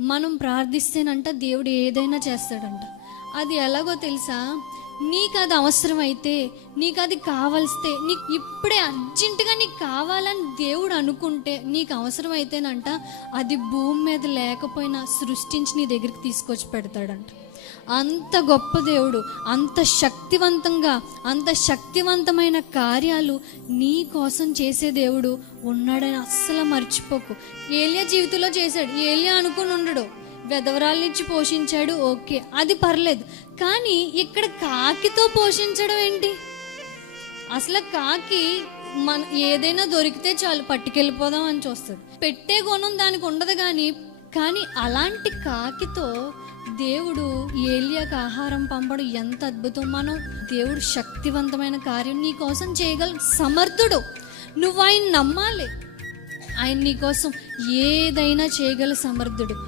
మనం ప్రార్థిస్తేనంట దేవుడు ఏదైనా చేస్తాడంట. అది ఎలాగో తెలుసా? నీకు అది అవసరమైతే, నీకు అది కావలిస్తే, నీకు ఇప్పుడే అర్జెంటుగా నీకు కావాలని దేవుడు అనుకుంటే, నీకు అవసరమైతేనంట అది భూమి మీద లేకపోయినా సృష్టించి నీ దగ్గరికి తీసుకొచ్చి పెడతాడంట. అంత గొప్ప దేవుడు, అంత శక్తివంతంగా, అంత శక్తివంతమైన కార్యాలు నీ కోసం చేసే దేవుడు ఉన్నాడని అస్సలు మర్చిపోకు. ఏలియా జీవితంలో చేశాడు. ఏలియా అనుకుని ఉండడు, వెధవరాలనిచ్చి పోషించాడు, ఓకే, అది పర్లేదు. కానీ ఇక్కడ కాకితో పోషించడం ఏంటి? అసలు కాకి మన ఏదైనా దొరికితే చాలు పట్టుకెళ్ళిపోదాం అని చూస్తుంది. పెట్టే గుణం దానికి ఉండదు. కానీ అలాంటి కాకితో దేవుడు ఏలియాకి ఆహారం పంపడం ఎంత అద్భుతం. దేవుడు శక్తివంతమైన కార్యం నీ కోసం చేయగల సమర్థుడు. నువ్వు ఆయన నమ్మాలి. ఆయన నీ కోసం ఏదైనా చేయగల సమర్థుడు.